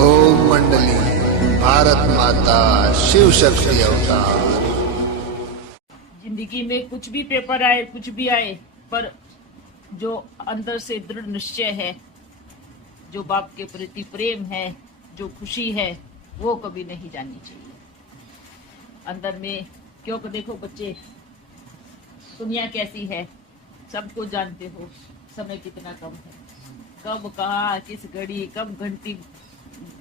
ओम मंडली भारत माता शिव शक्ति अवतार। जिंदगी में कुछ भी पेपर आए, कुछ भी आए, पर जो अंदर से दृढ़ निश्चय है, जो बाप के प्रति प्रेम है, जो खुशी है, वो कभी नहीं जानी चाहिए अंदर में। क्योंकि देखो बच्चे, दुनिया कैसी है सबको जानते हो। समय कितना कम है, कब कहाँ किस घड़ी कब घंटी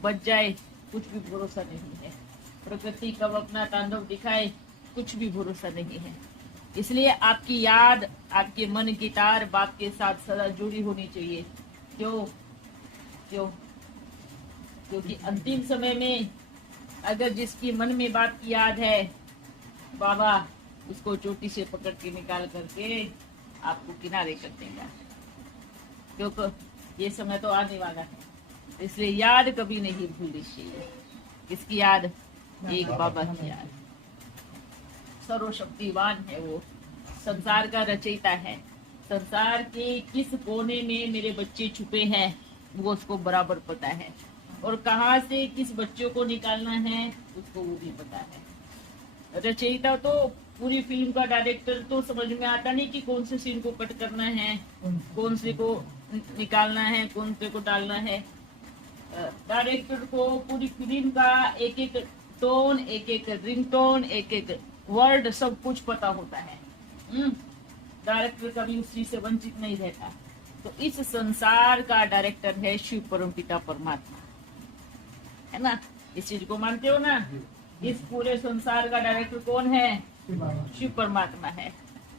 बज जाए कुछ भी भरोसा नहीं है। प्रकृति कब अपना तांडव दिखाए कुछ भी भरोसा नहीं है। इसलिए आपकी याद, आपके मन की तार बाप के साथ सदा जुड़ी होनी चाहिए। क्यों क्यों क्योंकि अंतिम समय में अगर जिसकी मन में बाप की याद है, बाबा उसको चोटी से पकड़ के निकाल करके आपको किनारे कर देगा। क्योंकि ये समय तो आने वाला है, इसलिए याद कभी नहीं भूलनी चाहिए। किसकी याद? एक बाबा की याद। सर्वशक्तिवान है वो, संसार का रचयिता है। संसार के किस कोने में मेरे बच्चे छुपे हैं वो उसको बराबर पता है, और कहाँ से किस बच्चों को निकालना है उसको वो भी पता है। रचयिता तो पूरी फिल्म का डायरेक्टर तो समझ में आता नहीं कि कौन से सीन को कट करना है, कौन से को निकालना है, कौन से को डालना है। डायरेक्टर को पूरी फिल्म का एक एक टोन, एक एक रिंगटोन, एक एक वर्ड सब कुछ पता होता है। डायरेक्टर कभी उस चीज से वंचित नहीं रहता। तो इस संसार का डायरेक्टर है शिव परमपिता परमात्मा, है ना? इस चीज को मानते हो ना? इस पूरे संसार का डायरेक्टर कौन है? शिव परमात्मा है।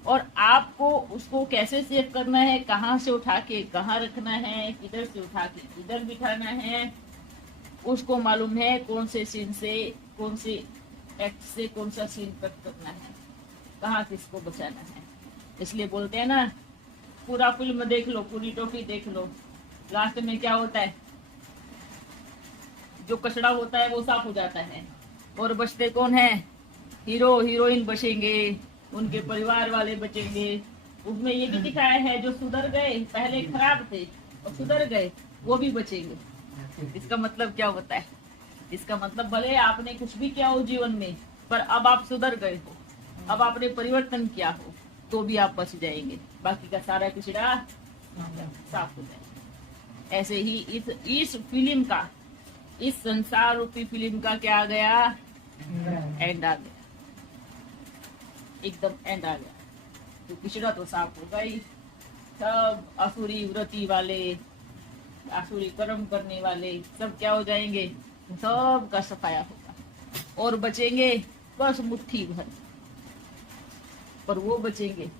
और आपको उसको कैसे सेव करना है, कहाँ से उठा के कहाँ रखना है, किधर से उठा के किधर बिठाना है, उसको मालूम है। कौन से सीन से, कौन से एक्ट से कौन सा सीन कट करना है, कहाँ किसको बचाना है। इसलिए बोलते हैं ना, पूरा फिल्म देख लो, पूरी टोपी देख लो, लास्ट में क्या होता है? जो कचड़ा होता है वो साफ हो जाता है, और बचते कौन है? हीरो हीरोइन बचेंगे, उनके परिवार वाले बचेंगे। उसमें ये भी दिखाया है जो सुधर गए, पहले खराब थे और सुधर गए, वो भी बचेंगे। इसका मतलब क्या होता है? इसका मतलब भले आपने कुछ भी किया हो जीवन में, पर अब आप सुधर गए हो, अब आपने परिवर्तन किया हो, तो भी आप बच जाएंगे। बाकी का सारा कचरा साफ हो जाएगा। ऐसे ही इस फिल्म का, इस संसार रूपी फिल्म का क्या आ गया? एंड आ गया, एकदम एंड आ गया। तो पिछड़ा तो साफ हो गई। सब असुरी व्रति वाले, असुरी कर्म करने वाले सब क्या हो जाएंगे? सब का सफाया होगा, और बचेंगे बस मुट्ठी भर। पर वो बचेंगे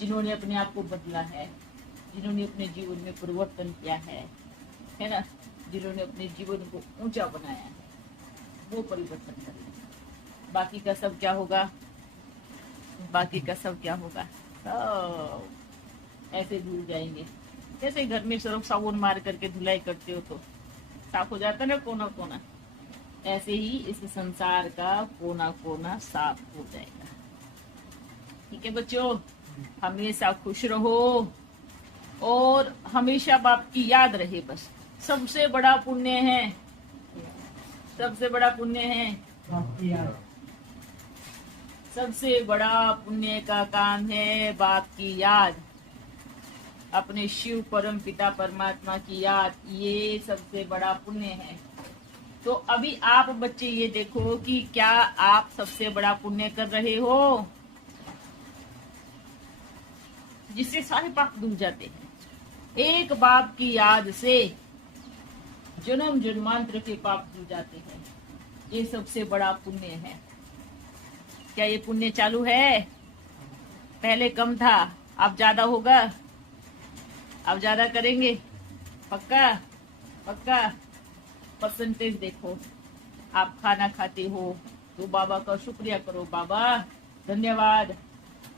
जिन्होंने अपने आप को बदला है, जिन्होंने अपने जीवन में परिवर्तन किया है ना? जिन्होंने अपने जीवन को ऊंचा बनाया है, वो परिवर्तन करेंगे। बाकी का सब क्या होगा? बाकी का सब क्या होगा? सब ऐसे धुल जाएंगे। जैसे घर में सर्फ साबुन मार करके धुलाई करते हो तो साफ हो जाता है ना कोना कोना, ऐसे ही इस संसार का कोना कोना साफ हो जाएगा। ठीक है बच्चों, हमेशा खुश रहो और हमेशा बाप की याद रहे। बस सबसे बड़ा पुण्य है, सबसे बड़ा पुण्य है, सबसे बड़ा पुण्य का काम है बाप की याद, अपने शिव परम पिता परमात्मा की याद। ये सबसे बड़ा पुण्य है। तो अभी आप बच्चे ये देखो कि क्या आप सबसे बड़ा पुण्य कर रहे हो, जिससे सारे पाप धुल जाते हैं। एक बाप की याद से जन्म जन्मांतर के पाप धुल जाते हैं। ये सबसे बड़ा पुण्य है। क्या ये पुण्य चालू है? पहले कम था, अब ज्यादा होगा, अब ज्यादा करेंगे। पक्का पक्का। परसेंटेज देखो, आप खाना खाते हो तो बाबा का शुक्रिया करो, बाबा धन्यवाद,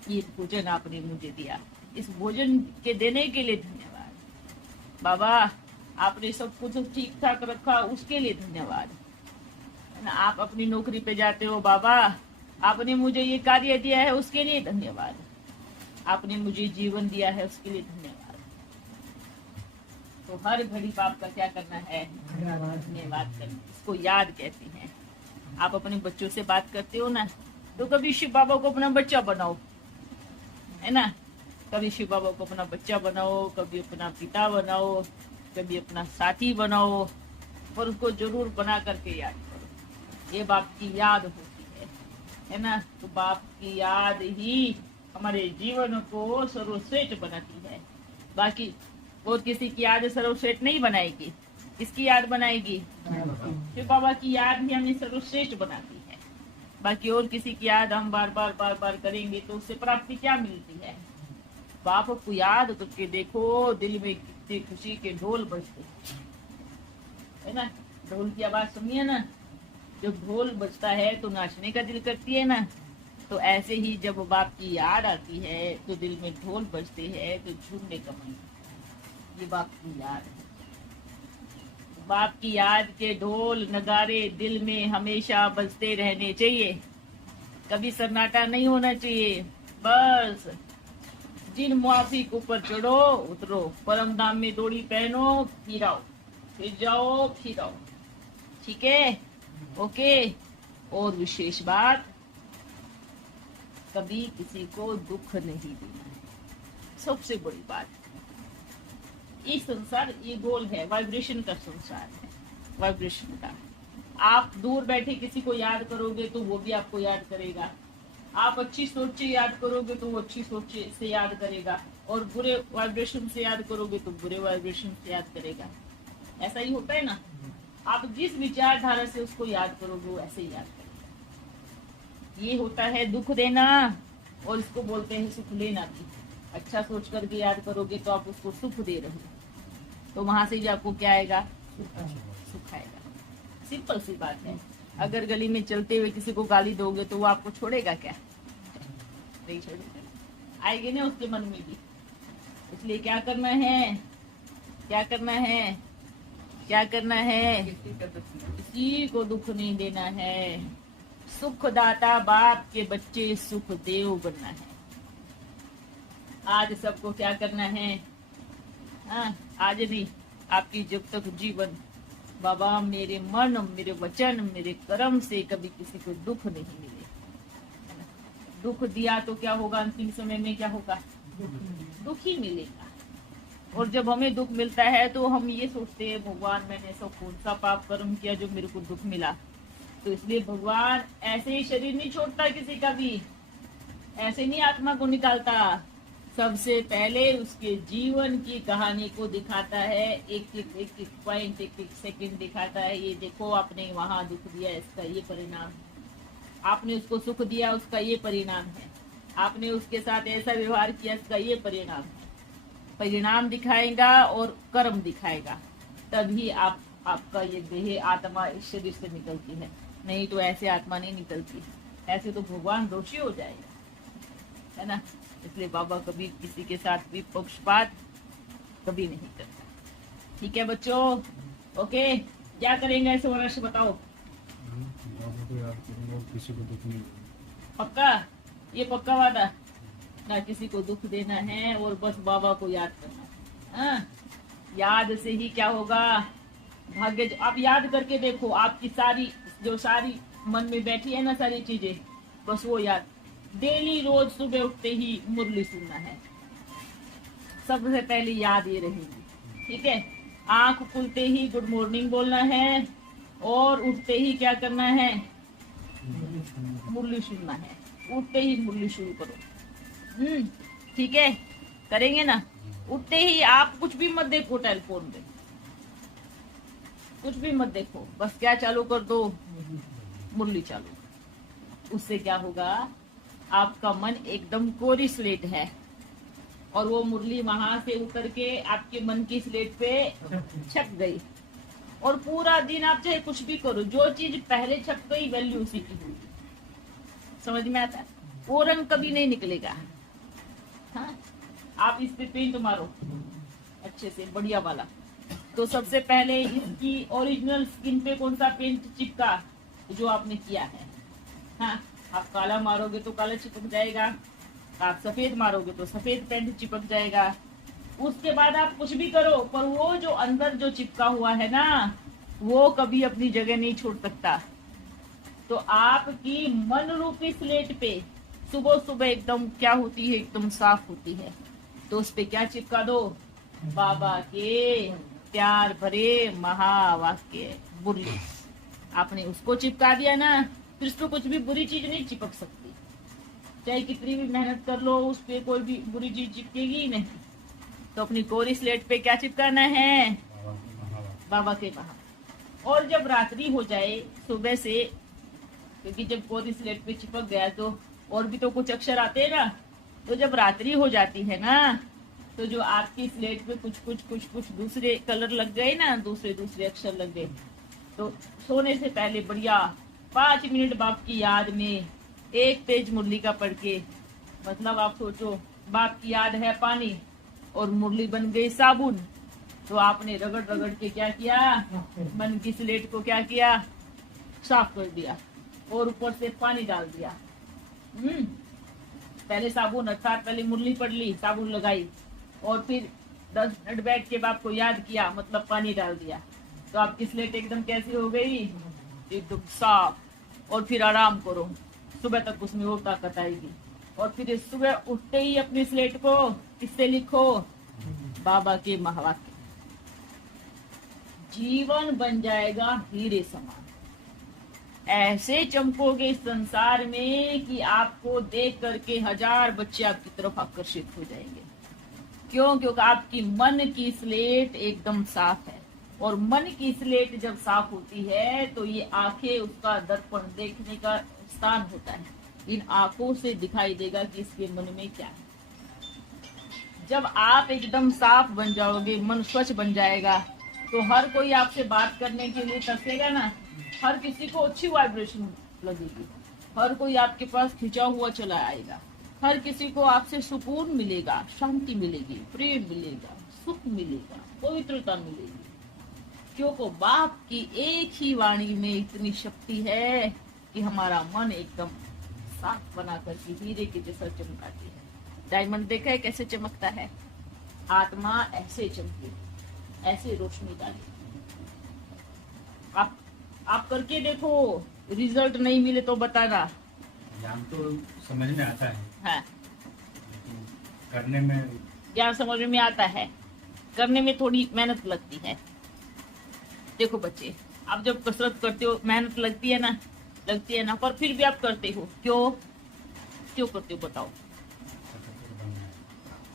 ये भोजन आपने मुझे दिया, इस भोजन के देने के लिए धन्यवाद। बाबा आपने सब कुछ ठीक ठाक रखा, उसके लिए धन्यवाद। आप अपनी नौकरी पे जाते हो, बाबा आपने मुझे ये कार्य दिया है, उसके लिए धन्यवाद। आपने मुझे जीवन दिया है, उसके लिए धन्यवाद। तो हर घड़ी बाप का क्या करना है, धन्यवाद करना। इसको याद कहते हैं। आप अपने बच्चों से बात करते हो ना, तो कभी शिव बाबा को अपना बच्चा बनाओ, है ना। कभी शिव बाबा को अपना बच्चा बनाओ, कभी अपना पिता बनाओ, कभी अपना साथी बनाओ, और उसको जरूर बना करके याद करो। ये बाप की याद होती है ना। तो बाप की याद ही हमारे जीवन को सर्वश्रेष्ठ बनाती है। बाकी और किसी की याद सर्वश्रेष्ठ नहीं बनाएगी। किसकी याद बनाएगी? शिव बाबा की याद ही हमें सर्वश्रेष्ठ बनाती है। बाकी और किसी की याद हम बार बार करेंगे तो उससे प्राप्ति क्या मिलती है? बाप को याद करके देखो, दिल में कितनी खुशी के ढोल बजते है ना। ढोल की आवाज सुनिए ना, जब ढोल बजता है तो नाचने का दिल करती है ना। तो ऐसे ही जब बाप की याद आती है तो दिल में ढोल बजते हैं तो झूमने का मन। ये बाप की याद है। बाप की याद के ढोल नगारे दिल में हमेशा बजते रहने चाहिए। कभी सन्नाटा नहीं होना चाहिए। बस जिन मुआफिक ऊपर चढ़ो उतरो, परम धाम में डोरी पहनो, फिर आओ, फिर जाओ, फिर आओ। ठीक है, ओके। और विशेष बात, कभी किसी को दुख नहीं देना है। सबसे बड़ी बात, ये संसार ये गोल है, वाइब्रेशन का संसार है, वाइब्रेशन का। आप दूर बैठे किसी को याद करोगे तो वो भी आपको याद करेगा। आप अच्छी सोच से याद करोगे तो वो अच्छी सोच से याद करेगा, और बुरे वाइब्रेशन से याद करोगे तो बुरे वाइब्रेशन से याद करेगा। ऐसा ही होता है ना। आप जिस विचारधारा से उसको याद करोगे वो ऐसे ही याद करेगा। ये होता है दुख देना, और इसको बोलते हैं सुख लेना भी। अच्छा सोच करके याद करोगे तो आप उसको सुख दे रहे हो, तो वहां से भी आपको क्या आएगा? सुख आएगा। सिंपल सी बात है। अगर गली में चलते हुए किसी को गाली दोगे तो वो आपको छोड़ेगा क्या? नहीं छोड़ेगा। आएगी ना उसके मन में भी। इसलिए क्या करना है? क्या करना है? क्या करना है? किसी को दुख नहीं देना है। सुखदाता बाप के बच्चे सुख देव बनना है। आज सबको क्या करना है? हाँ, आज नहीं, आपकी जब तक जीवन बाबा मेरे मन, मेरे वचन, मेरे कर्म से कभी किसी को दुख नहीं मिले। दुख दिया तो क्या होगा? अंतिम समय में क्या होगा? दुख ही मिलेगा। और जब हमें दुख मिलता है तो हम ये सोचते हैं भगवान मैंने ऐसा कौन सा पाप कर्म किया जो मेरे को दुख मिला। तो इसलिए भगवान ऐसे ही शरीर नहीं छोड़ता किसी का भी, ऐसे नहीं आत्मा को निकालता। सबसे पहले उसके जीवन की कहानी को दिखाता है। एक एक पॉइंट, एक सेकंड दिखाता है। ये देखो, आपने वहां दुख दिया, इसका ये परिणाम है। आपने उसको सुख दिया, उसका ये परिणाम है। आपने उसके साथ ऐसा व्यवहार किया, इसका ये परिणाम है। परिणाम दिखाएगा और कर्म दिखाएगा, तभी आपका ये देह आत्मा इस शरीर से निकलती है। नहीं तो ऐसे आत्मा नहीं निकलती। ऐसे तो भगवान दोषी हो जाएगा, है ना। इसलिए बाबा कभी किसी के साथ भी पक्षपात कभी नहीं करता। ठीक है बच्चों, ओके। क्या करेंगे ऐसे वर्ष बताओ? बाबा को याद करूंगा, किसी को दुख नहीं देगा। पक्का? ये पक्का वादा ना किसी को दुख देना है और बस बाबा को याद करना है। हाँ? याद से ही क्या होगा? भाग्य। आप याद करके देखो, आपकी सारी मन में बैठी है ना सारी चीजें, बस वो याद। डेली रोज सुबह उठते ही मुरली सुनना है। सबसे पहली याद ये रहेगी। ठीक है। आंख खुलते ही गुड मॉर्निंग बोलना है, और उठते ही क्या करना है? मुरली सुनना है। उठते ही मुरली शुरू करो। ठीक है, करेंगे ना। उठते ही आप कुछ भी मत देखो, टेलीफोन पे कुछ भी मत देखो, बस क्या चालू कर दो? मुरली चालू। उससे क्या होगा? आपका मन एकदम कोरी स्लेट है, और वो मुरली वहां से उतर के आपके मन की स्लेट पे छप गई। और पूरा दिन आप चाहे कुछ भी करो, जो चीज पहले छप गई वैल्यू उसी की होगी। समझ में आता है? वो रंग कभी नहीं निकलेगा। हाँ? आप इस पे पेंट मारो अच्छे से, बढ़िया वाला। तो सबसे पहले इसकी ओरिजिनल स्किन पे कौन सा पेंट चिपका जो आपने किया है। हाँ, आप काला मारोगे तो काला चिपक जाएगा, आप सफेद मारोगे तो सफेद पेंट चिपक जाएगा। उसके बाद आप कुछ भी करो, पर वो जो अंदर जो चिपका हुआ है ना, वो कभी अपनी जगह नहीं छोड़ सकता। तो आपकी मन रूपी स्लेट पे सुबह सुबह एकदम क्या होती है, एकदम साफ होती है। तो उस पे क्या चिपका दो, बाबा के प्यार भरे महावाक्य मुरली। आपने उसको चिपका दिया ना, फिर उस पर कुछ भी बुरी चीज नहीं चिपक सकती। चाहे कितनी भी मेहनत कर लो, उस पे कोई भी बुरी चीज चिपकेगी ही नहीं। तो अपनी कोरी स्लेट पे क्या चिपकाना है, बाबा के महा। और जब रात्रि हो जाए सुबह से, क्योंकि जब कोरी स्लेट पे चिपक गया तो और भी तो कुछ अक्षर आते हैं ना, तो जब रात्रि हो जाती है ना, तो जो आपकी स्लेट पे कुछ दूसरे कलर लग गए ना, दूसरे अक्षर लग गए, तो सोने से पहले बढ़िया 5 मिनट बाप की याद में एक पेज मुरली का पढ़ के, मतलब आप सोचो बाप की याद है पानी और मुरली बन गई साबुन, तो आपने रगड़ रगड़ के क्या किया, मन की स्लेट को क्या किया, साफ कर दिया और ऊपर से पानी डाल दिया। पहले साबुन, अर्थात पहले मुरली पढ़ ली, साबुन लगाई, और फिर 10 मिनट बैठ के बाप को याद किया, मतलब पानी डाल दिया। तो आपकी स्लेट एकदम कैसी हो गई, एकदम साफ। और फिर आराम करो, सुबह तक उसमें और ताकत आएगी। और फिर सुबह उठते ही अपनी स्लेट को किससे लिखो, बाबा के महावाक्य। जीवन बन जाएगा हीरे समान। ऐसे चमकोगे इस संसार में कि आपको देख करके 1000 बच्चे आपकी तरफ आकर्षित हो जाएंगे। क्यों? क्योंकि आपकी मन की स्लेट एकदम साफ है, और मन की स्लेट जब साफ होती है तो ये आंखें उसका दर्पण देखने का स्थान होता है। इन आंखों से दिखाई देगा कि इसके मन में क्या है। जब आप एकदम साफ बन जाओगे, मन स्वच्छ बन जाएगा, तो हर कोई आपसे बात करने के लिए तरसेगा ना। हर किसी को अच्छी वाइब्रेशन लगेगी, हर कोई आपके पास खिंचा हुआ चला आएगा, हर किसी को आपसे सुकून मिलेगा, शांति मिलेगी, प्रेम मिलेगा, सुख मिलेगा, पवित्रता मिलेगी। क्योंकि बाप की एक ही वाणी में इतनी शक्ति है कि हमारा मन एकदम साफ बना करके हीरे के जैसा चमकाती है। डायमंड देखा है कैसे चमकता है, आत्मा ऐसे चमके, ऐसे रोशनी डाले। आप करके देखो, रिजल्ट नहीं मिले तो बताना। ज्ञान तो समझ में आता है, हाँ, लेकिन करने में ज्ञान समझ में आता है, करने में थोड़ी मेहनत लगती है। देखो बच्चे, आप जब कसरत करते हो मेहनत लगती है ना, पर फिर भी आप करते हो। क्यों करते हो बताओ?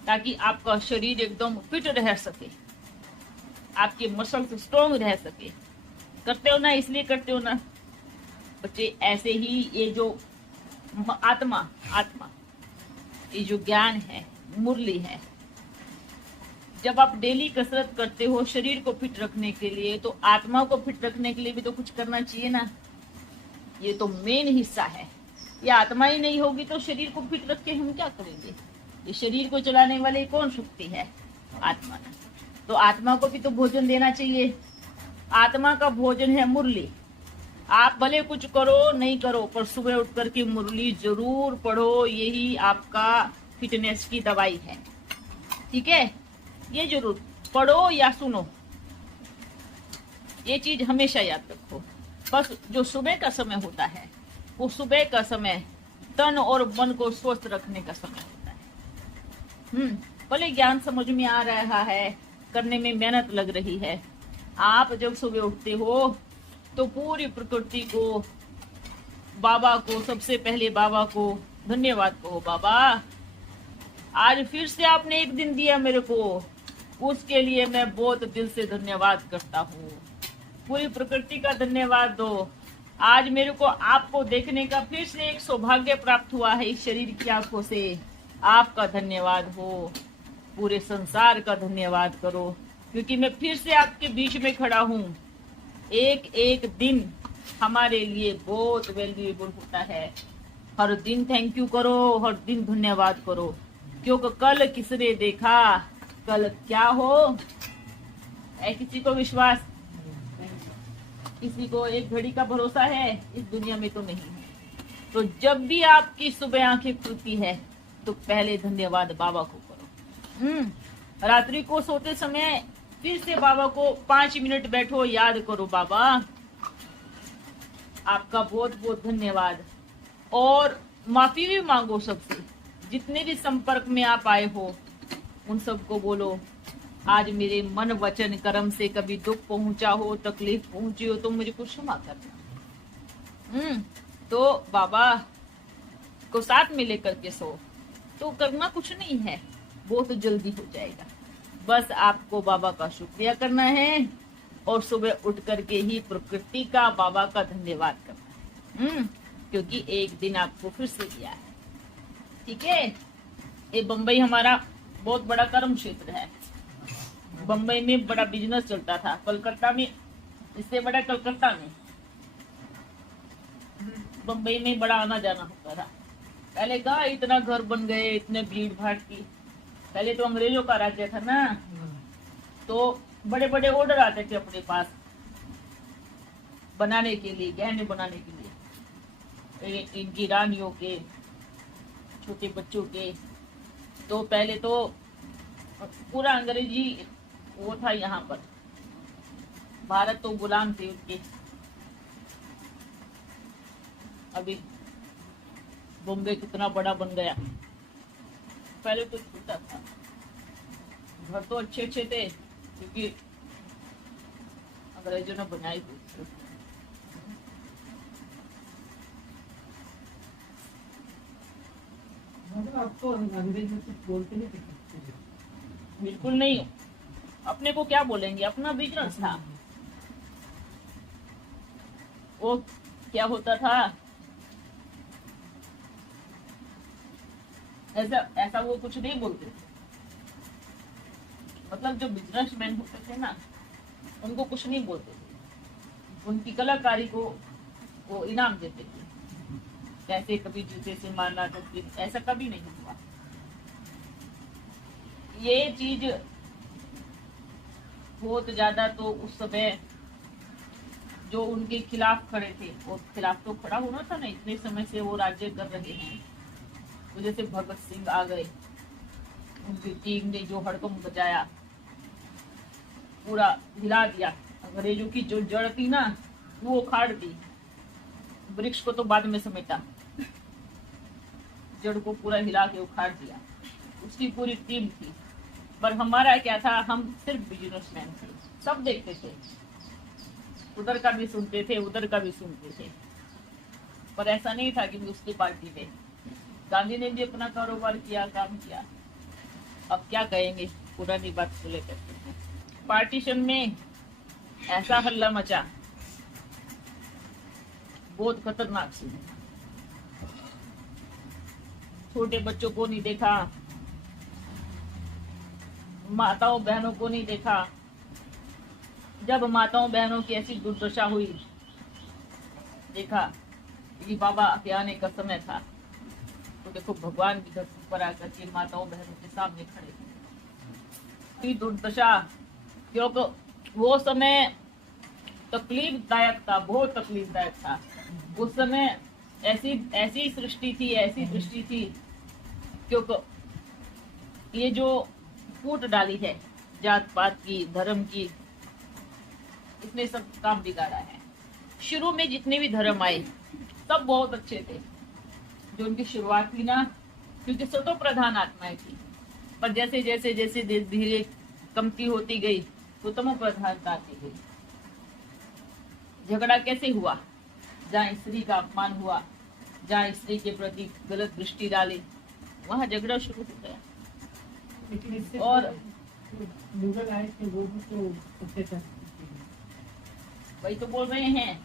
ताकि आपका शरीर एकदम फिट रह सके, आपके मसल्स स्ट्रॉन्ग रह सके। करते हो ना, इसलिए करते हो ना बच्चे। ऐसे ही ये जो आत्मा ये जो ज्ञान है, मुरली है, जब आप डेली कसरत करते हो शरीर को फिट रखने के लिए, तो आत्मा को फिट रखने के लिए भी तो कुछ करना चाहिए ना। ये तो मेन हिस्सा है। ये आत्मा ही नहीं होगी तो शरीर को फिट रख के हम क्या करेंगे? ये शरीर को चलाने वाली कौन शक्ति है? आत्मा। तो आत्मा को भी तो भोजन देना चाहिए। आत्मा का भोजन है मुरली। आप भले कुछ करो नहीं करो, पर सुबह उठ करके मुरली जरूर पढ़ो। यही आपका फिटनेस की दवाई है, ठीक है? ये जरूर पढ़ो या सुनो, ये चीज हमेशा याद रखो। बस जो सुबह का समय होता है, वो सुबह का समय तन और मन को स्वस्थ रखने का समय होता है। भले ज्ञान समझ में आ रहा है, करने में मेहनत लग रही है। आप जब सुबह उठते हो तो पूरी प्रकृति को, बाबा को, सबसे पहले बाबा को धन्यवाद कहो। बाबा, आज फिर से आपने एक दिन दिया मेरे को, उसके लिए मैं बहुत दिल से धन्यवाद करता हूँ। पूरी प्रकृति का धन्यवाद दो। आज मेरे को आपको देखने का फिर से एक सौभाग्य प्राप्त हुआ है इस शरीर की आंखों से। आपका धन्यवाद हो। पूरे संसार का धन्यवाद करो, क्योंकि मैं फिर से आपके बीच में खड़ा हूँ। एक एक दिन हमारे लिए बहुत वैल्यूएबल होता है। हर दिन थैंक यू करो, हर दिन धन्यवाद करो, क्योंकि कल किसने देखा कल क्या हो? है किसी को विश्वास? किसी को एक घड़ी का भरोसा है? इस दुनिया में तो नहीं है। तो जब भी आपकी सुबह आंखें खुलती है तो पहले धन्यवाद बाबा को करो। रात्रि को सोते समय फिर से बाबा को 5 मिनट बैठो, याद करो बाबा। आपका बहुत बहुत धन्यवाद। और माफी भी मांगो सबसे, जितने भी संपर्क में आप आए हो उन सबको बोलो आज मेरे मन वचन कर्म से कभी दुख पहुंचा हो, तकलीफ पहुंची हो तो मुझे कुछ क्षमा करना। तो बाबा को साथ में लेकर के सो, तो करना कुछ नहीं है, बहुत जल्दी हो जाएगा। बस आपको बाबा का शुक्रिया करना है और सुबह उठ करके ही प्रकृति का, बाबा का धन्यवाद करना है। क्योंकि एक दिन आपको फिर से दिया है। ठीक है। ये बम्बई हमारा बहुत बड़ा कर्म क्षेत्र है। बम्बई में बड़ा बिजनेस चलता था, कलकत्ता में इससे बड़ा, कलकत्ता में, बम्बई में बड़ा आना जाना होता था। पहले कहा इतना घर बन गए, इतने भीड़ भाड़ की। पहले तो अंग्रेजों का राज्य था ना, तो बड़े बड़े ऑर्डर आते थे अपने पास बनाने के लिए, गहने बनाने के लिए, इनकी रानियों के, छोटे बच्चों के। तो पहले तो पूरा अंग्रेजी वो था यहाँ पर, भारत तो गुलाम थे उनके। अभी बॉम्बे कितना बड़ा बन गया, पहले तो छोटा था। घर तो अच्छे अच्छे थे क्योंकि अंग्रेजों ने बनाई थी। आपको अंग्रेजी में कुछ बोलते नहीं थे? बिल्कुल नहीं, अपने को क्या बोलेंगे, अपना बिजनेस था। वो क्या होता था, ऐसा वो कुछ नहीं बोलते थे। मतलब जो बिजनेसमैन होते थे ना, उनको कुछ नहीं बोलते थे, उनकी कलाकारी को वो इनाम देते थे। ऐसे कभी जूते से मारना, तो ऐसा कभी नहीं हुआ। ये चीज बहुत ज्यादा, तो उस समय जो उनके खिलाफ खड़े थे, वो खिलाफ तो खड़ा होना था ना, इतने समय से वो राज्य कर रहे हैं। तो जैसे भगत सिंह आ गए, उनकी टीम ने जो हड़कंप बजाया, पूरा हिला दिया। अंग्रेजों की जो जड़ थी ना, वो उखाड़ दी। वृक्ष को तो बाद में समेटा, जड़ को पूरा हिला के उखाड़ दिया। उसकी पूरी टीम थी। पर हमारा क्या था, हम सिर्फ बिजनेसमैन थे, सब देखते थे, उधर का भी सुनते थे, उधर का भी सुनते थे। पर ऐसा नहीं था कि उसकी पार्टी में। गांधी ने भी अपना कारोबार किया, काम किया। अब क्या कहेंगे, पुरानी बात को लेकर। पार्टीशन में ऐसा हल्ला मचा, बहुत खतरनाक सीन। छोटे बच्चों को नहीं देखा, माताओं बहनों को नहीं देखा। जब माताओं बहनों की ऐसी दुर्दशा हुई, देखा कि बाबा के आने का समय था, तो देखो भगवान की धरती पर आकर के माताओं बहनों के सामने खड़े थे। दुर्दशा, क्योंकि वो समय तकलीफदायक था, बहुत तकलीफदायक था। उस समय ऐसी सृष्टि थी, ऐसी दृष्टि थी, क्योंकि ये जो फूट डाली है जात पात की, धर्म की, इसने सब काम बिगाड़ा है। शुरू में जितने भी धर्म आए सब बहुत अच्छे थे, जो उनकी शुरुआत थी ना, क्योंकि सतो प्रधान आत्माएं थी। पर जैसे जैसे जैसे धीरे कमती होती गई, तो तमो प्रधानता आती गई। झगड़ा कैसे हुआ, जहाँ स्त्री का अपमान हुआ, जहाँ स्त्री के प्रति गलत दृष्टि डाली, वहां झगड़ा शुरू हो गया। लेकिन इससे और मुगल आए थे, वो भी तो अत्याचार। वही तो बोल रहे हैं,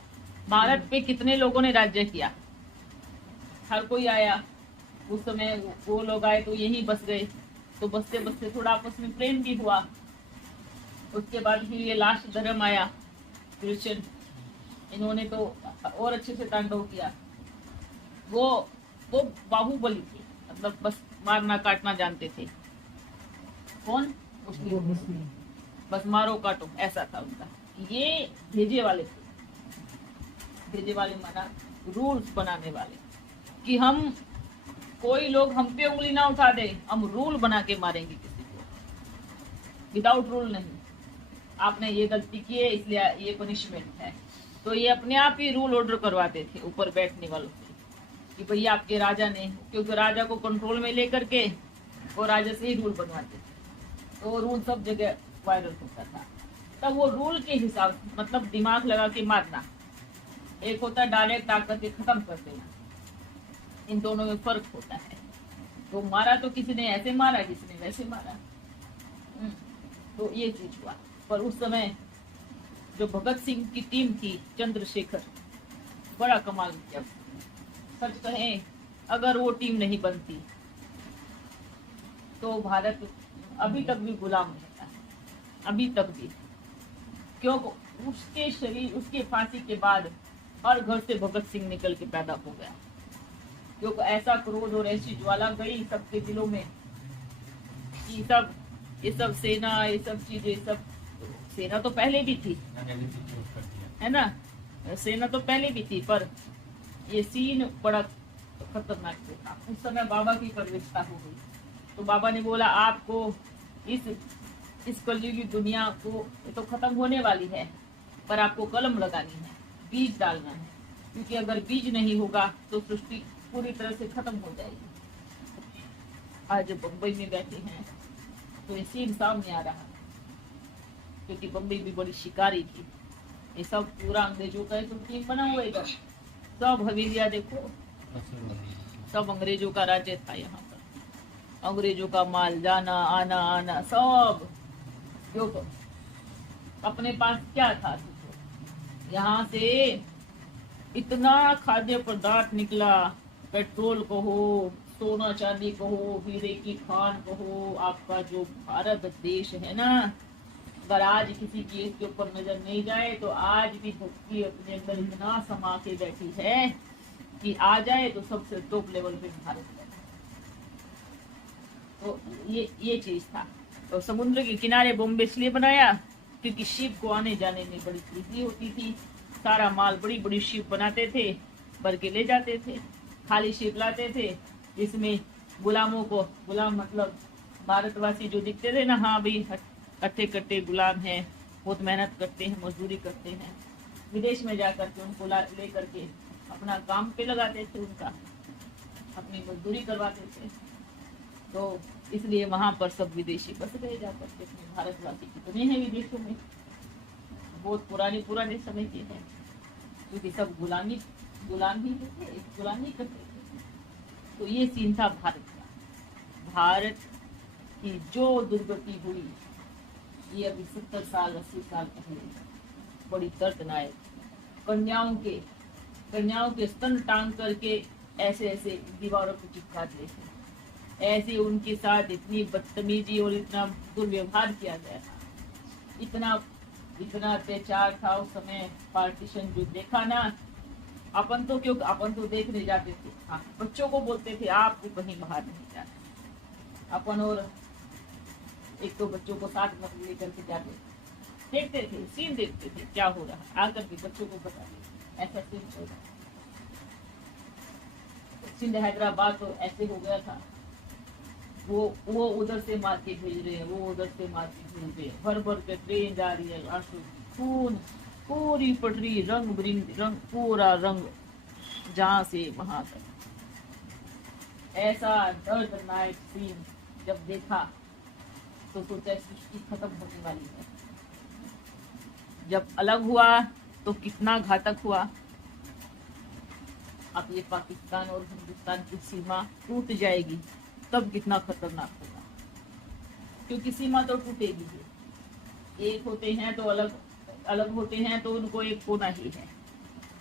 भारत पे कितने लोगों ने राज्य किया, हर कोई आया। उस समय वो लोग आए तो यहीं बस गए, तो बसते बसते थोड़ा आपस में प्रेम भी हुआ। उसके बाद फिर ये लास्ट धर्म आया, क्रिश्चियन। इन्होंने तो और अच्छे से तांडव किया। वो बाहुबली थे, मतलब बस मारना काटना जानते थे। कौन? मुस्लिम। बस मारो काटो, ऐसा था उनका। ये भेजे वाले थे, भेजे वाले माना रूल्स बनाने वाले, कि हम कोई लोग हम पे उंगली ना उठा दे, हम रूल बना के मारेंगे किसी को। विदाउट रूल नहीं। आपने ये गलती की है इसलिए ये पनिशमेंट है। तो ये अपने आप ही रूल ऑर्डर करवाते थे ऊपर बैठने वालों से कि भैया आपके राजा ने, क्योंकि राजा को कंट्रोल में लेकर के वो राजा से ही रूल बनवाते थे। तो वो रूल सब जगह वायरल होता था। तब वो रूल के हिसाब से, मतलब दिमाग लगा के मारना, एक होता है डायरेक्ट आकर के खत्म कर देना, इन दोनों में फर्क होता है। तो मारा तो किसी ने ऐसे मारा, किसी ने वैसे मारा। तो ये चीज हुआ। पर उस समय जो भगत सिंह की टीम थी, चंद्रशेखर, बड़ा कमाल किया। सच कहें, अगर वो टीम नहीं बनती तो भारत अभी तक भी गुलाम रहता है, अभी तक भी। क्योंकि उसके शरीर, उसके फांसी के बाद हर घर से भगत सिंह निकल के पैदा हो गया। क्योंकि ऐसा क्रोध और ऐसी ज्वाला गई सबके दिलों में कि सब ये सब सेना, ये सब चीजें, सब सेना तो पहले भी थी, है ना, सेना तो पहले भी थी, पर ये सीन बड़ा खतरनाक था। उस समय बाबा की प्रवेशता हो गई। तो बाबा ने बोला आपको इस कलयुगी दुनिया को, ये तो खत्म होने वाली है, पर आपको कलम लगानी है, बीज डालना है। क्योंकि अगर बीज नहीं होगा तो सृष्टि पूरी तरह से खत्म हो जाएगी। आज बम्बई में बैठे हैं तो ये सीन सामने आ रहा है। क्योंकि बम्बई भी बड़ी शिकारी थी। ये सब पूरा अंग्रेजों का तो टीम बना हुआ इधर, सब हवेलियां देखो, सब अंग्रेजों का राज्य था। यहाँ पर अंग्रेजों का माल जाना आना आना सब। जो अपने पास क्या था, यहाँ से इतना खाद्य पदार्थ निकला, पेट्रोल कहो, सोना चांदी कहो, हीरे की खान कहो। आपका जो भारत देश है ना, अगर आज किसी चीज के ऊपर नजर नहीं जाए तो आज भी भक्ति अपने अंदर इतना समा के बैठी है कि आ जाए तो सबसे टॉप लेवल पे भारत है। तो ये चीज था। तो समुद्र के किनारे बॉम्बे इसलिए बनाया क्योंकि शिप को आने जाने में बड़ी इजी होती थी। सारा माल बड़ी बड़ी शिप बनाते थे, भर के ले जाते थे। खाली शिप लाते थे जिसमें गुलामों को, गुलाम मतलब भारतवासी जो दिखते थे ना, हाँ भाई कट्टे कट्टे गुलाम हैं, बहुत मेहनत करते हैं, मजदूरी करते हैं, विदेश में जाकर के उनको ले करके अपना काम पे लगाते थे, उनका अपनी मजदूरी करवाते थे। तो इसलिए वहां पर सब विदेशी बस गए जाकर के। अपने भारतवासी कितने हैं विदेशों में, बहुत पुराने समय के हैं, क्योंकि सब गुलाम ही थे, गुलामी करते थे। तो ये सीन था भारत का। भारत की जो दुर्गति हुई ये अभी 70 साल 80 साल पहले, बड़ी दर्दनाक। कन्याओं के स्तन टांग करके ऐसे दीवारों को चिपकाते थे, ऐसे उनके साथ इतनी बदतमीजी और इतना दुर्व्यवहार किया गया था, इतना अत्याचार था उस समय। पार्टीशन जो देखा ना, अपन तो देखने जाते थे, हाँ, बच्चों को बोलते थे आपको कहीं बाहर नहीं जाना। अपन और एक तो बच्चों को साथ मत लेकर के जाते, देखते थे, सीन देखते थे क्या हो रहा है, आकर के बच्चों को बताते ऐसा सीन चल रहा। सिंध हैदराबाद तो ऐसे हो गया था, वो उधर से मार के भेज रहे हैं, वो उधर से मार के भेज रहे हैं, भर के ट्रेन जा रही है, आंसू खून, पूरी पटरी रंग पूरा रंग जहां से वहां तक। ऐसा दर्दनाक सीन जब देखा तो सोचा सृष्टि खत्म होने वाली है। जब अलग हुआ तो कितना घातक हुआ। अब ये पाकिस्तान और हिंदुस्तान की सीमा टूट जाएगी तब कितना खतरनाक होगा, क्योंकि सीमा तो टूटेगी ही। एक होते हैं तो अलग होते हैं तो उनको एक होना ही है।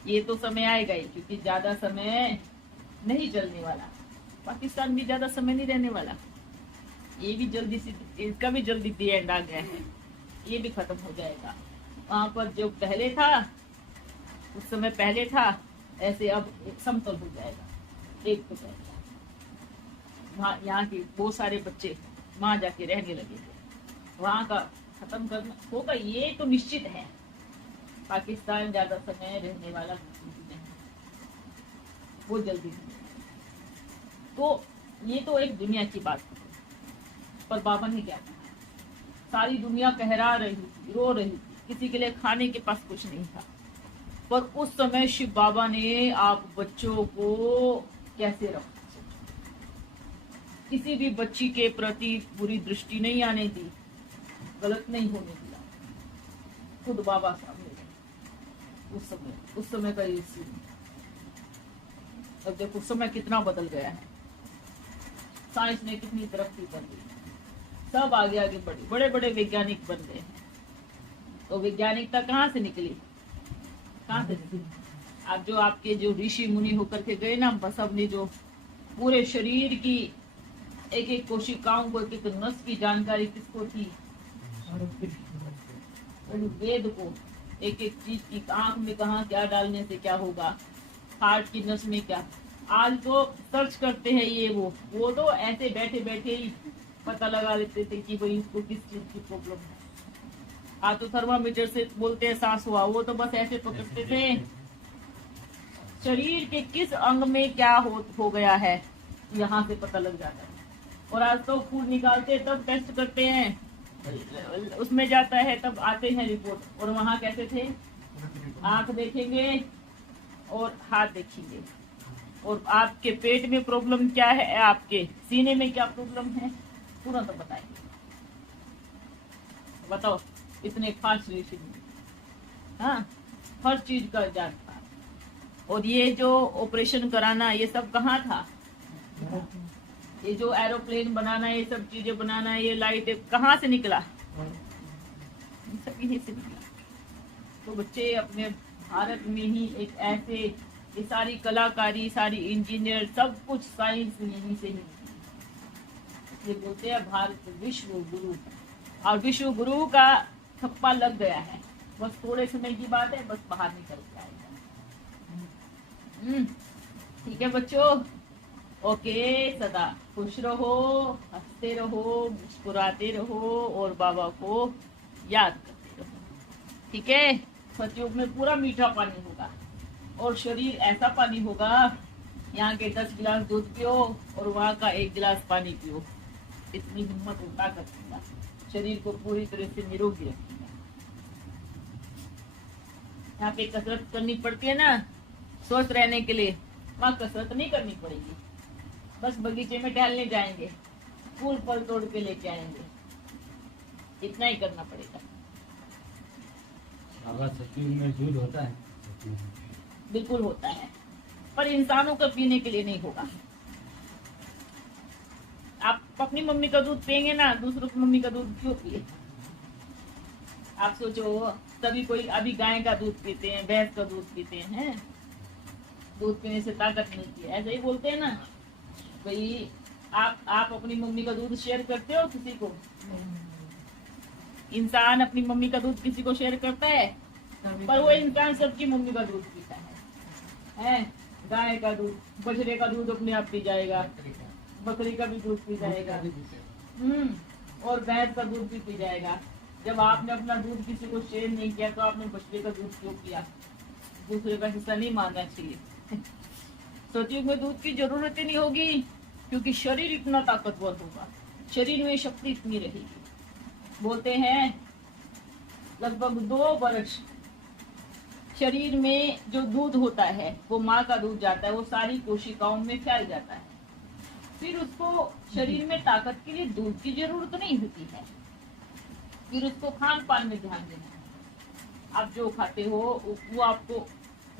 ये तो समय आएगा ही, क्योंकि ज्यादा समय नहीं चलने वाला। पाकिस्तान भी ज्यादा समय नहीं रहने वाला। ये भी जल्दी से, इसका भी जल्दी दी एंड आ गया है, ये भी खत्म हो जाएगा। वहां पर जो पहले था, उस समय पहले था, ऐसे अब एक समतल हो जाएगा, एक हो जाएगा। वहाँ यहाँ के बहुत सारे बच्चे वहां जाके रहने लगेंगे, वहां का खत्म करना होगा, ये तो निश्चित है। पाकिस्तान ज्यादा समय रहने वाला नहीं, वो जल्दी नहीं। तो ये तो एक दुनिया की बात है, पर बाबा ने क्या कहा, सारी दुनिया कहरा रही थी, रो रही थी, किसी के लिए खाने के पास कुछ नहीं था। पर उस समय शिव बाबा ने आप बच्चों को कैसे रखा, किसी भी बच्ची के प्रति बुरी दृष्टि नहीं आने दी, गलत नहीं होने दिया। खुद बाबा सामने उस समय का ये सीन। अब देखो समय कितना बदल गया है, साइंस ने कितनी तरक्की कर दी, सब आगे आगे बढ़ी, बड़े बड़े वैज्ञानिक बन गए हैं। तो वैज्ञानिकता कहाँ से निकली, कहाँ से निकली? आप जो आपके जो ऋषि मुनि होकर के गए ना, बस अपनी जो पूरे शरीर की एक एक कोशिकाओं को, एक एक नस की जानकारी किसको थी? वेद को। एक एक चीज की, आंख में कहाँ क्या डालने से क्या होगा, हार्ट की नस में क्या। आज तो सर्च करते हैं ये वो तो ऐसे बैठे बैठे ही पता लगा लेते थे कि भाई इसको किस चीज की प्रॉब्लम है। आज तो थर्मामीटर से बोलते हैं सांस हुआ, वो तो बस ऐसे पकड़ते थे। शरीर के किस अंग में क्या हो गया है, यहाँ से पता लग जाता है। और आज तो खून निकालते हैं तब टेस्ट करते हैं, उसमें जाता है तब आते हैं रिपोर्ट। और वहाँ कैसे थे, आंख देखेंगे और हाथ देखेंगे, और आपके पेट में प्रॉब्लम क्या है, आपके सीने में क्या प्रॉब्लम है, तुरंत तो बताएंगे। बताओ, इतने फास्ट ऋषि, हाँ, हर चीज का जानता। और ये जो ऑपरेशन कराना, ये सब कहाँ था? ये जो एरोप्लेन बनाना, ये सब चीजें बनाना, ये लाइट कहाँ से निकला? सब यहीं से निकला। तो बच्चे अपने भारत में ही एक ऐसे, ये सारी कलाकारी, सारी इंजीनियर, सब कुछ साइंस यहीं से ही। ये बोलते हैं भारत विश्व गुरु, और विश्व गुरु का ठप्पा लग गया है। बस थोड़े समय की बात है, बस बाहर निकल के आएगा। ठीक है बच्चों, ओके, सदा खुश रहो, हंसते रहो, मुस्कुराते रहो, और बाबा को याद करते रहो। ठीक है, सतयुग में पूरा मीठा पानी होगा, और शरीर ऐसा पानी होगा, यहाँ के 10 गिलास दूध पियो और वहाँ का 1 गिलास पानी पियो। इतनी हिम्मत और ताकत होगा, शरीर को पूरी तरह से निरोगी रखेगा। यहाँ पे कसरत करनी पड़ती है ना स्वस्थ रहने के लिए, वहाँ कसरत नहीं करनी पड़ेगी, बस बगीचे में टहलने जाएंगे, फूल फल तोड़ के लेके आएंगे, इतना ही करना पड़ेगा। बाबा सतयुग में दूध होता है? बिल्कुल होता है, पर इंसानों का पीने के लिए नहीं होगा। आप अपनी मम्मी का दूध पियेंगे ना, दूसरों की मम्मी का दूध क्यों पिए? आप सोचो, सभी कोई अभी गाय का दूध पीते हैं, भैंस का दूध पीते हैं, दूध पीने से ताकत मिलती है, ऐसे ही बोलते हैं ना भाई। आप अपनी मम्मी का दूध शेयर करते हो किसी को? इंसान अपनी मम्मी का दूध किसी को शेयर करता है? पर वो इंसान सबकी मम्मी का दूध पीता है। गाय का दूध, बछड़े का दूध अपने आप पी जाएगा, बकरी का भी दूध पी जाएगा, और भैंस का दूध भी पी जाएगा। जब आपने अपना दूध किसी को शेयर नहीं किया, तो आपने बछड़े का दूध क्यों किया? दूसरे का हिस्सा नहीं मानना चाहिए। सतयुग में दूध की जरूरत ही नहीं होगी, क्योंकि शरीर इतना ताकतवर होगा, शरीर में शक्ति इतनी रहेगी। बोलते हैं लगभग 2 वर्ष शरीर में जो दूध होता है, वो माँ का दूध जाता है, वो सारी कोशिकाओं में फैल जाता है। फिर उसको शरीर में ताकत के लिए दूध की जरूरत नहीं होती है। फिर उसको खान पान में ध्यान देना है। आप जो खाते हो वो आपको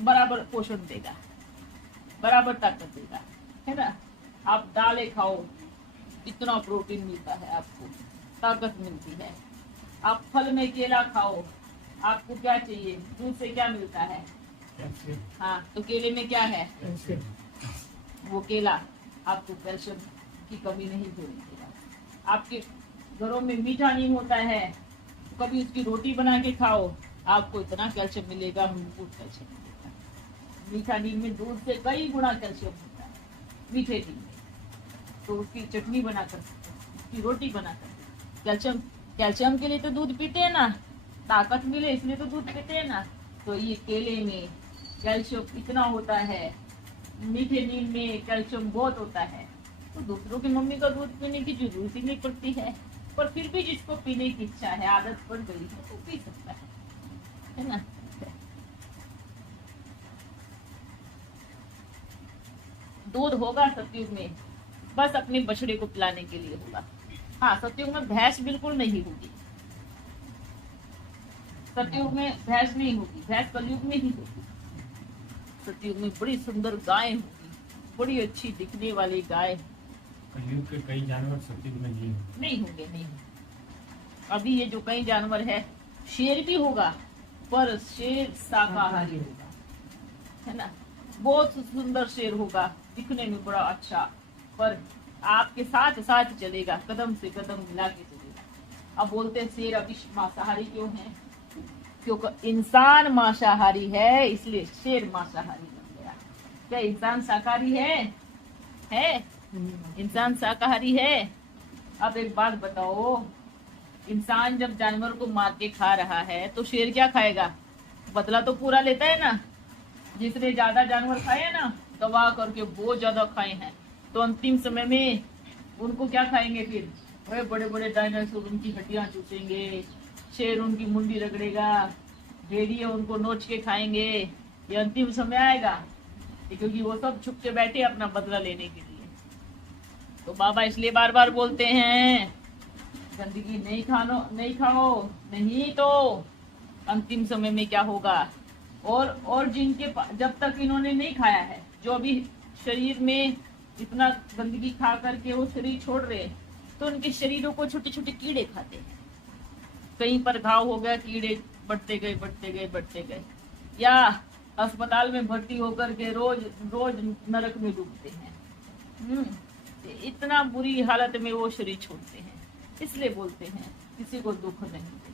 बराबर पोषण देगा, बराबर ताकत देगा, है ना। आप दालें खाओ, इतना प्रोटीन मिलता है, आपको ताकत मिलती है। आप फल में केला खाओ, आपको क्या चाहिए? दूध से क्या मिलता है? हाँ, तो केले में क्या है? वो केला आपको कैल्शियम की कमी नहीं होने देगा। आपके घरों में मीठा नीम होता है, तो कभी उसकी रोटी बना के खाओ, आपको इतना कैल्शियम मिलेगा, बहुत कैल्शियम मिलेगा। मीठा नीम में दूध से कई गुना कैल्शियम होता है, मीठे नीम में। तो उसकी चटनी बनाकर, उसकी रोटी बनाकर, कैल्शियम के लिए तो दूध पीते हैं ना, ताकत मिले इसलिए तो दूध पीते हैं ना। तो ये केले में कैल्शियम इतना होता है, मीठे नीम में कैल्शियम बहुत होता है, तो दूसरों की मम्मी का दूध पीने की जरूरत ही नहीं पड़ती है। पर फिर भी जिसको पीने की इच्छा है, आदत पड़ गई है, तो पी सकता है ना। दूध होगा सतयुग में, बस अपने बछड़े को पिलाने के लिए होगा। हाँ, सतयुग में भैंस बिल्कुल नहीं होगी, सतयुग में भैंस नहीं होगी, भैंस कलयुग में ही होगी। सतयुग में बड़ी सुंदर गाय होगी, बड़ी अच्छी दिखने वाली गाय। कलयुग के कई जानवर सतयुग में नहीं होंगे। नहीं होंगे, नहीं होंगे। अभी ये जो कई जानवर है, शेर भी होगा, पर शेर शाकाहारी होगा, है ना। बहुत सुंदर शेर होगा, दिखने में बड़ा अच्छा, पर आपके साथ साथ चलेगा, कदम से कदम मिला के चलेगा। अब बोलते हैं शेर अभी मांसाहारी क्यों है? क्योंकि इंसान मांसाहारी है, इसलिए शेर मांसाहारी बन गया। क्या इंसान शाकाहारी है? इंसान शाकाहारी है। अब एक बात बताओ, इंसान जब जानवर को मार के खा रहा है तो शेर क्या खाएगा? बदला तो पूरा लेता है ना। जिसने ज्यादा जानवर खाए हैं ना, दबा करके बहुत ज्यादा खाए हैं, तो अंतिम समय में उनको क्या खाएंगे फिर? वह बड़े बड़े डायनासोर उनकी हड्डियां चूसेंगे, शेर उनकी मुंडी रगड़ेगा, भेड़िए उनको नोच के खाएंगे। ये अंतिम समय आएगा, क्योंकि वो सब छुप के बैठे अपना बदला लेने के लिए। तो बाबा इसलिए बार बार बोलते हैं गंदगी नहीं खाओ, नहीं तो अंतिम समय में क्या होगा। और जिनके जब तक इन्होंने नहीं खाया है, जो अभी शरीर में इतना गंदगी खा करके वो शरीर छोड़ रहे, तो उनके शरीरों को छोटे छोटे कीड़े खाते हैं। कहीं पर घाव हो गया, कीड़े बढ़ते गए, या अस्पताल में भर्ती होकर के रोज नरक में डूबते हैं। इतना बुरी हालत में वो शरीर छोड़ते हैं। इसलिए बोलते हैं किसी को दुख नहीं देना।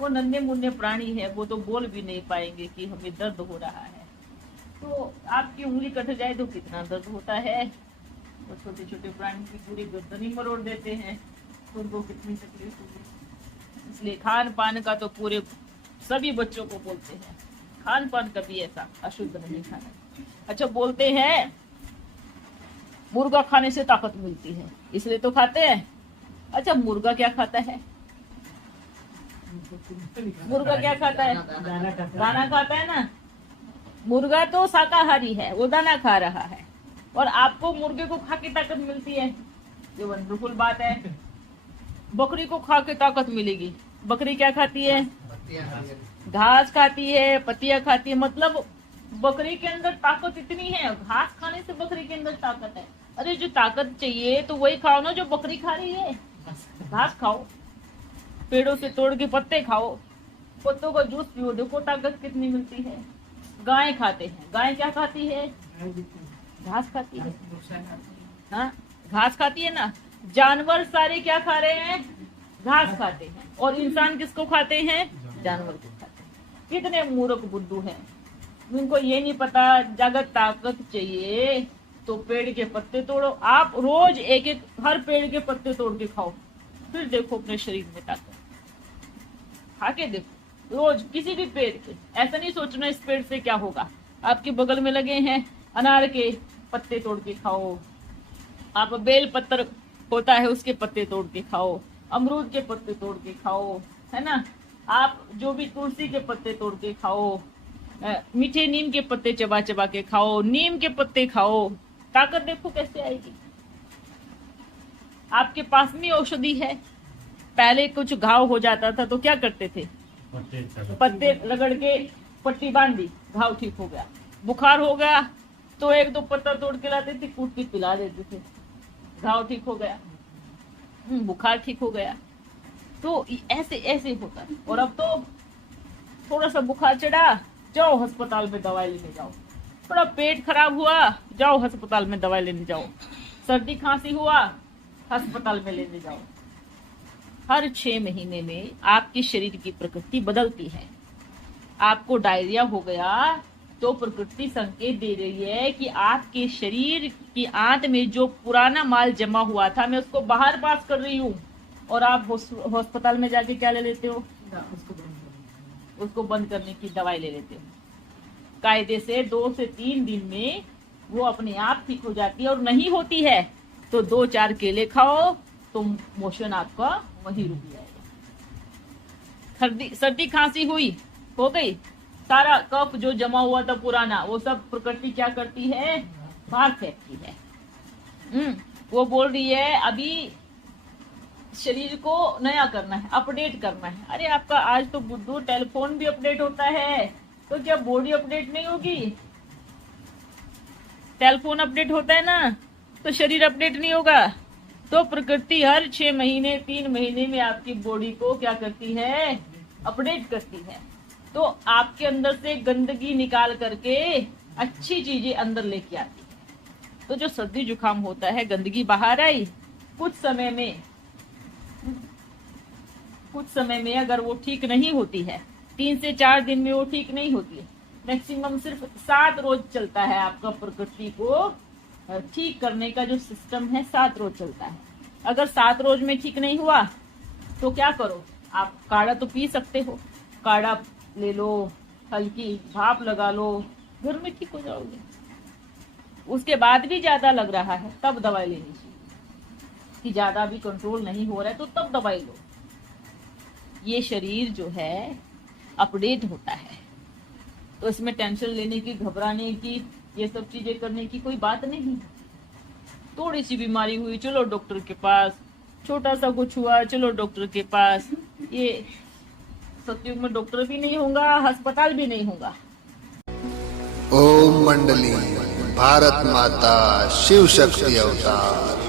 वो नन्हे मुन्ने प्राणी है, वो तो बोल भी नहीं पाएंगे कि हमें दर्द हो रहा है। तो आपकी उंगली कट जाए तो कितना दर्द होता है। वो छोटे छोटे प्राणी की पूरी गर्दन मरोड़ देते हैं, तो उनको कितनी तकलीफ होगी। इसलिए खान पान का तो पूरे सभी बच्चों को बोलते हैं, खान पान कभी ऐसा अशुद्ध नहीं खाना। अच्छा, बोलते हैं मुर्गा खाने से ताकत मिलती है, इसलिए तो खाते हैं। अच्छा, मुर्गा क्या खाता है? मुर्गा क्या खाता है? दाना खाता है ना। मुर्गा तो शाकाहारी है, वो दाना खा रहा है, और आपको मुर्गे को खा के ताकत मिलती है। ये वंडरफुल बात है। बकरी को खा के ताकत मिलेगी। बकरी क्या खाती है? घास खाती है, पत्तियां खाती है। मतलब बकरी के अंदर ताकत इतनी है, घास खाने से बकरी के अंदर ताकत है। अरे जो ताकत चाहिए तो वही खाओ ना जो बकरी खा रही है। घास खाओ, पेड़ों से तोड़ के पत्ते खाओ, पत्तों का जूस पियो, देखो ताकत कितनी मिलती है। गाय खाते हैं, गाय क्या खाती है? घास खाती है। हाँ, घास खाती है ना। जानवर सारे क्या खा रहे हैं? घास खाते हैं। और इंसान किसको खाते हैं? जानवर को खाते हैं। कितने मूर्ख बुद्धू हैं, उनको ये नहीं पता अगर ताकत चाहिए तो पेड़ के पत्ते तोड़ो। आप रोज एक एक हर पेड़ के पत्ते तोड़ के खाओ, फिर देखो अपने शरीर में ताकत। खा के देखो रोज किसी भी पेड़ के। ऐसा नहीं सोचना इस पेड़ से क्या होगा। आपके बगल में लगे हैं अनार के पत्ते तोड़ के खाओ, आप बेल पत्तर होता है उसके पत्ते तोड़ के खाओ, अमरूद के पत्ते तोड़ के खाओ, है ना। आप जो भी तुलसी के पत्ते तोड़ के खाओ, मीठे नीम के पत्ते चबा चबा के खाओ, नीम के पत्ते खाओ, ताकत देखो कैसे आएगी। आपके पास में औषधि है। पहले कुछ घाव हो जाता था तो क्या करते थे? पत्ते रगड़ के पट्टी बांध दी, घाव ठीक हो गया। बुखार हो गया तो एक दो पत्ता तोड़ के लाते थे, कूट के पिला देते थे, घाव ठीक हो गया, बुखार ठीक हो गया। तो ऐसे ऐसे होता है। और अब तो थोड़ा सा बुखार चढ़ा, जाओ अस्पताल में दवाई लेने जाओ। थोड़ा पेट खराब हुआ, जाओ अस्पताल में दवाई लेने जाओ। सर्दी खांसी हुआ, अस्पताल में लेने जाओ। हर 6 महीने में आपके शरीर की प्रकृति बदलती है। आपको डायरिया हो गया तो प्रकृति संकेत दे रही है कि आपके शरीर की आंत में जो पुराना माल जमा हुआ था, मैं उसको बाहर पास कर रही हूँ। और आप अस्पताल में जाके क्या ले लेते हो? उसको बंद करने की दवाई ले लेते हो। कायदे से 2 से 3 दिन में वो अपने आप ठीक हो जाती है। और नहीं होती है तो 2-4 केले खाओ, तो मोशन आपका वहीं रुक जाएगा। सर्दी खांसी हुई, हो गई, सारा कफ जो जमा हुआ था पुराना, वो सब प्रकृति क्या करती है, बाहर फेंकती है। वो बोल रही है अभी शरीर को नया करना है, अपडेट करना है। अरे आपका आज तो बुद्धू टेलीफोन भी अपडेट होता है, तो क्या बॉडी अपडेट नहीं होगी? टेलीफोन अपडेट होता है ना, तो शरीर अपडेट नहीं होगा। तो प्रकृति हर 6 महीने 3 महीने में आपकी बॉडी को क्या करती है, अपडेट करती है। तो आपके अंदर से गंदगी निकाल करके अच्छी चीजें अंदर लेके आती है। तो जो सर्दी जुकाम होता है, गंदगी बाहर आई, कुछ समय में अगर वो ठीक नहीं होती है, 3 से 4 दिन में वो ठीक नहीं होती है, मैक्सिमम सिर्फ 7 रोज चलता है आपका प्रकृति को ठीक करने का जो सिस्टम है, 7 रोज चलता है। अगर 7 रोज में ठीक नहीं हुआ तो क्या करो, आप काढ़ा तो पी सकते हो, काढ़ा ले लो, हल्की भाप लगा लो, घर में ठीक हो जाओगे। उसके बाद भी ज्यादा लग रहा है तब दवाई लेनी चाहिए, कि ज्यादा भी कंट्रोल नहीं हो रहा है तो तब दवाई लो। ये शरीर जो है अपडेट होता है, तो इसमें टेंशन लेने की, घबराने की, ये सब चीजें करने की कोई बात नहीं। थोड़ी सी बीमारी हुई, चलो डॉक्टर के पास, छोटा सा कुछ हुआ, चलो डॉक्टर के पास। ये सतयुग में डॉक्टर भी नहीं होगा, अस्पताल भी नहीं होगा। ओम मंडली, भारत माता शिव शक्ति अवतार।